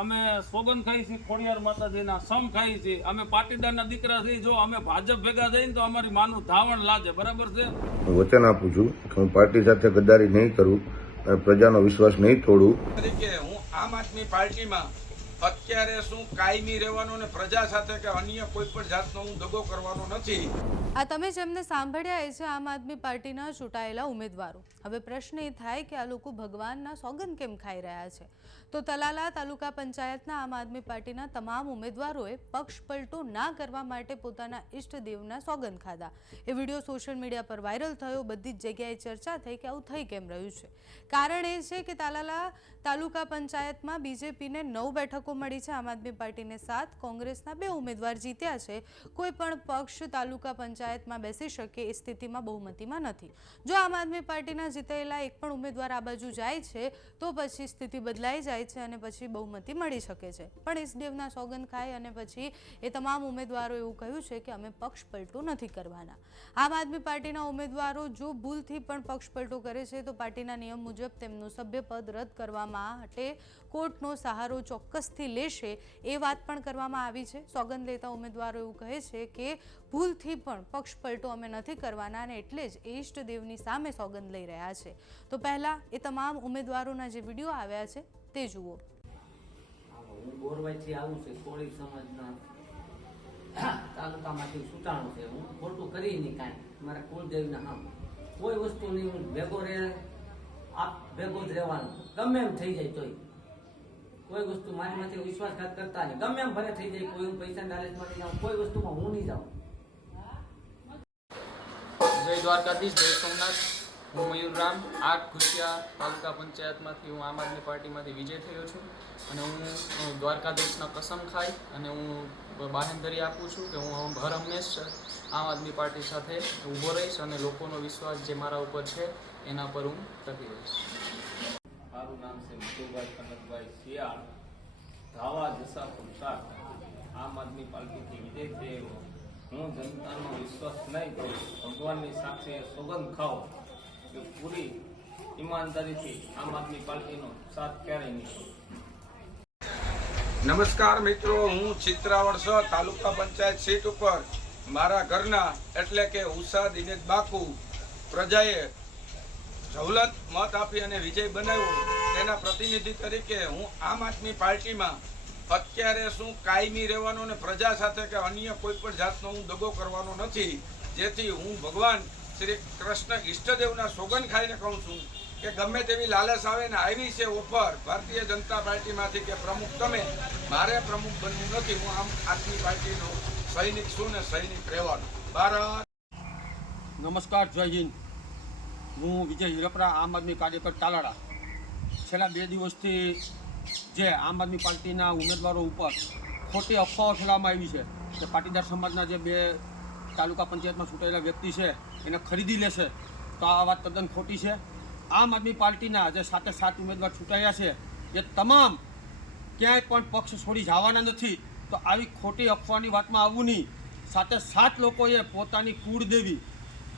અમે સોગન ખાઈ છીએ ખોડિયાર માતાજીના સમ ખાઈ છીએ અમે પાટીદારના દીકરા છીએ જો અમે ભાજપ ભેગા થઈને તો અમારી માનું ધાવણ લાજે બરાબર છે હું વચન આપું છું કે હું પાર્ટી સાથે ગદ્દારી નહીં કરું અને પ્રજાનો વિશ્વાસ નહીં તોડું. તરીકે હું આમ આદમી પાર્ટીમાં અત્યારે શું કાયમી રહેવાનો અને પ્રજા સાથે કે અન્ય કોઈ પણ જાતનો હું દગો કરવાનો નથી. આ તમે જેમને સાંભળ્યા એ છે આમ આદમી પાર્ટીના ચૂંટાયેલા ઉમેદવારો. હવે પ્રશ્ન એ થાય કે આ લોકો ભગવાનના સોગંદ કેમ ખાઈ રહ્યા છે? તો તલાલા તાલુકા પંચાયતના આમ આદમી પાર્ટીના તમામ ઉમેદવારોએ પક્ષ પલટો ના કરવા માટે પોતાના ઈષ્ટદેવના સોગંદ ખાધા. એ વિડીયો સોશિયલ મીડિયા પર વાયરલ થયો. બધી જ જગ્યાએ ચર્ચા થઈ કે આવું થઈ કેમ રહ્યું છે. કારણ એ છે કે તલાલા તાલુકા પંચાયતમાં બીજેપીને 9 બેઠકો મળી છે, આમ આદમી પાર્ટીને 7, કોંગ્રેસના 2 ઉમેદવાર જીત્યા છે. કોઈ પણ પક્ષ તાલુકા પંચાયતમાં બેસી શકે એ સ્થિતિમાં બહુમતીમાં નથી. જો આમ આદમી પાર્ટીના જીતેલા એક પણ ઉમેદવાર આ બાજુ જાય છે તો પછી સ્થિતિ બદલાઈ જાય છે અને પછી બહુમતી મળી શકે છે. પણ ઈષ્ટદેવના સોગંદ ખાય અને પછી એ તમામ ઉમેદવારો એવું કહ્યું છે કે અમે પક્ષ પલટો નથી કરવાના. આમ આદમી પાર્ટીના ઉમેદવારો જો ભૂલથી પણ પક્ષ પલટો કરે છે તો પાર્ટીના નિયમ મુજબ તેમનું સભ્યપદ રદ કરવા માટે કોર્ટનો સહારો ચોક્કસથી લેશે એ વાત પણ કરવામાં આવી છે. સોગંદ લેતા ઉમેદવારો એવું કહે છે કે ભૂલથી પણ પક્ષ પલટો અમે નથી કરવાના અને એટલે જ એ ઈષ્ટદેવની સામે સોગંદ લઈ રહ્યા છે. તો પહેલા એ તમામ ઉમેદવારોના જે વિડીયો આવ્યા છે તે જુઓ. હું બોરવાઈથી આવું છે, કોળી સમાજના તાલુકામાંથી છૂટાણું છે. હું ખોટું કરી નહીં કાંઈ, મારા કુળદેવના હામ કોઈ વસ્તુ નહીં. હું ભેગો ભેગો જ રહેવાનું, ગમે એમ થઈ જાય તોય કોઈ વસ્તુ મારીમાંથી વિશ્વાસઘાત કરતા નહીં. ગમે એમ ભલે થઈ જાય, કોઈ હું પૈસા લાલચમાં નહીં જાઉં, કોઈ વસ્તુમાં હું નહીં જાઉં. જય દ્વારકાધીશ, જય સોમનાથ. હું મયુરરામ આઠ ખુશિયા તાલુકા પંચાયતમાંથી હું આમ આદમી પાર્ટીમાંથી વિજય થયો છું અને હું દ્વારકાધીશના કસમ ખાઈ અને હું બાહેંધરી આપું છું કે હું હર હંમેશ આમ આદમી પાર્ટી સાથે ઊભો રહીશ અને લોકોનો વિશ્વાસ જે મારા ઉપર છે એના પર હું ટકી રહીશ. મારું નામ છે મધુભાઈ કનકભાઈ શિયાળ, ધાવા જસા પુરસાદ, આમ આદમી પાર્ટીથી વિજય થયેલો. હું જનતાનો વિશ્વાસ નહીં કરું, ભગવાનની સાક્ષીએ સોગંદ ખાઓ કે પૂરી ઈમાનદારીથી આમ આદમી પાર્ટીનો સાથ ક્યારેય નહીં કરું. નમસ્કાર મિત્રો, હું ચિત્રાવડ તાલુકા પંચાયત સીટ ઉપર મારા ઘરના એટલે કે ઉષા દિનેશ બાકુ પ્રજાએ સવલત મત આપી અને વિજય બનાવ્યો તેના પ્રતિનિધિ તરીકે હું આમ આદમી પાર્ટીમાં અત્યારે શું કાયમી રહેવાનો અને પ્રજા સાથે કે અન્ય કોઈ પણ જાતનો હું દગો કરવાનો નથી. જેથી હું ભગવાન શ્રી કૃષ્ણ ઈષ્ટદેવના સોગંદ ખાઈને કહું છું કે ગમે તેવી લાલચ આવે ને આવી છે ઓફર ભારતીય જનતા પાર્ટીમાંથી કે પ્રમુખ તમે, મારે પ્રમુખ બનવું નથી. હું આમ આદમી પાર્ટીનો સૈનિક છું ને સૈનિક રહેવાનો. ભારત. નમસ્કાર, જય હિન્દ. હું વિજય હિરપરા, આમ આદમી કાર્યકર તાલાળા. છેલ્લા 2 દિવસથી જે આમ આદમી પાર્ટીના ઉમેદવારો ઉપર ખોટી અફવાઓ ફેલાવવામાં આવી છે કે પાટીદાર સમાજના જે 2 તાલુકા પંચાયતમાં ચૂંટાયેલા વ્યક્તિ છે એને ખરીદી લેશે, તો આ વાત તદ્દન ખોટી છે. આમ આદમી પાર્ટીના જે 7 ઉમેદવાર ચૂંટાયા છે એ તમામ ક્યાંય પણ પક્ષ છોડી જવાના નથી. તો આવી ખોટી અફવાની વાતમાં આવવું નહીં. 7 લોકોએ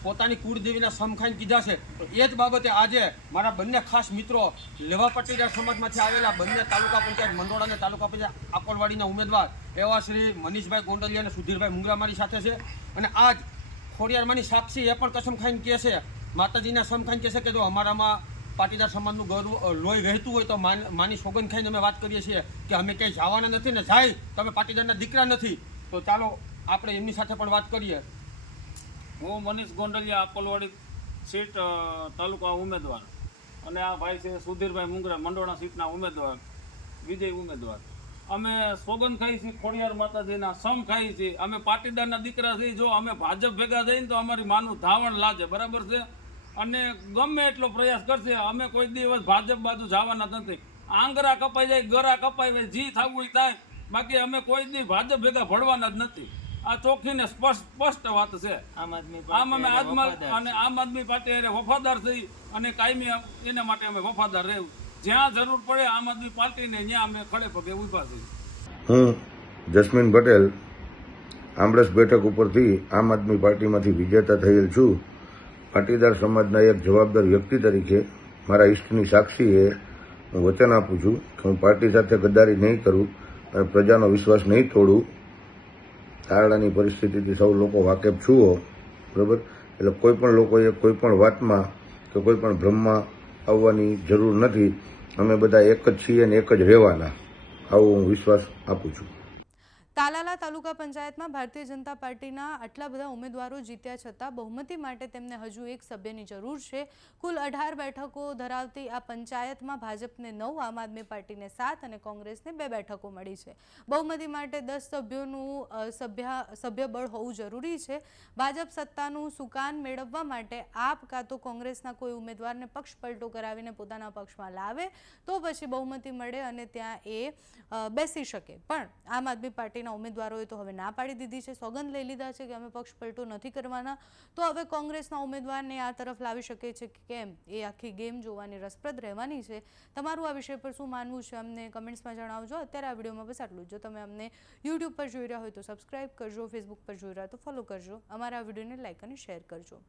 પોતાની કુળદેવીના સમખાઈને કીધા છે. તો એ જ બાબતે આજે મારા બંને ખાસ મિત્રો લેવા પાટીદાર સમાજમાંથી આવેલા બંને તાલુકા પંચાયત મંડોળ અને તાલુકા પંચાયત આકોલવાડીના ઉમેદવાર એવા શ્રી મનીષભાઈ ગોંડલિયા અને સુધીરભાઈ મુંગરા મારી સાથે છે. અને આજ ખોડિયારમાંની સાક્ષી એ પણ કસમ ખાઈને કહે છે, માતાજીના સમ ખાઈને કહે છે કે જો અમારામાં પાટીદાર સમાજનું લોહી વહેતું હોય તો માની સોગંદ ખાઈને અમે વાત કરીએ છીએ કે અમે ક્યાંય જવાના નથી ને જાય તો અમે પાટીદારના દીકરા નથી. તો ચાલો આપણે એમની સાથે પણ વાત કરીએ. હું મનીષ ગોંડલિયા અકોલવાડી સીટ તાલુકા ઉમેદવાર અને આ ભાઈ છે સુધીરભાઈ મુંગરા મંડોળા સીટના ઉમેદવાર વિજય ઉમેદવાર. અમે સોગંદ ખાઈ છીએ ખોડિયાર માતાજીના સમ ખાઈ છીએ અમે પાટીદારના દીકરા છીએ જો અમે ભાજપ ભેગા થઈને તો અમારી માનું ધાવણ લાજે બરાબર છે અને ગમે એટલો પ્રયાસ કરશે અમે કોઈ દિવસ ભાજપ બાજુ જવાના નથી. આંગરા કપાઈ જાય, ગરા કપાઈ જાય, જી થવું થાય, બાકી અમે કોઈ દી ભાજપ ભેગા ભળવાના જ નથી. આ ચોખ્ખી ને સ્પષ્ટ વાત છે. આમ આદમી પાર્ટી અરે વફાદાર થઈ અને કાયમી એના માટે અમે વફાદાર રહેવું. જ્યાં જરૂર પડે આમ આદમી પાર્ટીને ત્યાં અમે ખડે પગે ઉભા છીએ. હું જસ્મીન પટેલ આમરસ બેઠક ઉપરથી આમ આદમી પાર્ટીમાંથી વિજેતા થયેલ છું. પાટીદાર સમાજના એક જવાબદાર વ્યક્તિ તરીકે મારા ઈષ્ટની સાક્ષીએ હું વચન આપું છું કે હું પાર્ટી સાથે ગદ્દારી નહીં કરું અને પ્રજાનો વિશ્વાસ નહીં તોડું. તારડાની પરિસ્થિતિથી સૌ લોકો વાકેફ છુઓ, બરાબર. એટલે કોઈ પણ લોકોએ કોઈ પણ વાતમાં કે કોઈ પણ ભ્રમમાં આવવાની જરૂર નથી. અમે બધા એક જ છીએ અને એક જ રહેવાના, આવો હું વિશ્વાસ આપું છું. તાલાલા તાલુકા પંચાયતમાં ભારતીય જનતા પાર્ટીના આટલા બધા ઉમેદવારો જીત્યા છતાં બહુમતી માટે તેમને હજુ એક સભ્યની જરૂર છે. કુલ 18 બેઠકો ધરાવતી આ પંચાયતમાં ભાજપને 9, આમ આદમી પાર્ટીને 7 અને કોંગ્રેસને 2 બેઠકો મળી છે. બહુમતી માટે 10 સભ્યોનું સભ્યબળ હોવું જરૂરી છે. ભાજપ સત્તાનું સુકાન મેળવવા માટે આપ કાં તો કોંગ્રેસના કોઈ ઉમેદવારને પક્ષ પલટો કરાવીને પોતાના પક્ષમાં લાવે તો પછી બહુમતી મળે અને ત્યાં એ બેસી શકે. પણ આમ આદમી પાર્ટીના ઉમેદવારોએ તો હવે ના પાડી દીધી છે, સોગંદ લઈ લીધા છે કે અમે પક્ષ પલટો નથી કરવાના. તો હવે કોંગ્રેસના ઉમેદવારને આ તરફ લાવી શકે છે કે કેમ, એ આખી ગેમ જોવાની રસપ્રદ રહેવાની છે. તમારું આ વિષય પર શું માનવું છે અમને કમેન્ટ્સમાં જણાવજો. અત્યારે આ વિડીયોમાં બસ આટલું જ. જો તમે અમને યુટ્યુબ પર જોઈ રહ્યા હોય તો સબસ્ક્રાઇબ કરજો, ફેસબુક પર જોઈ રહ્યા હોય તો ફોલો કરજો, અમારા આ વિડીયોને લાઇક અને શેર કરજો.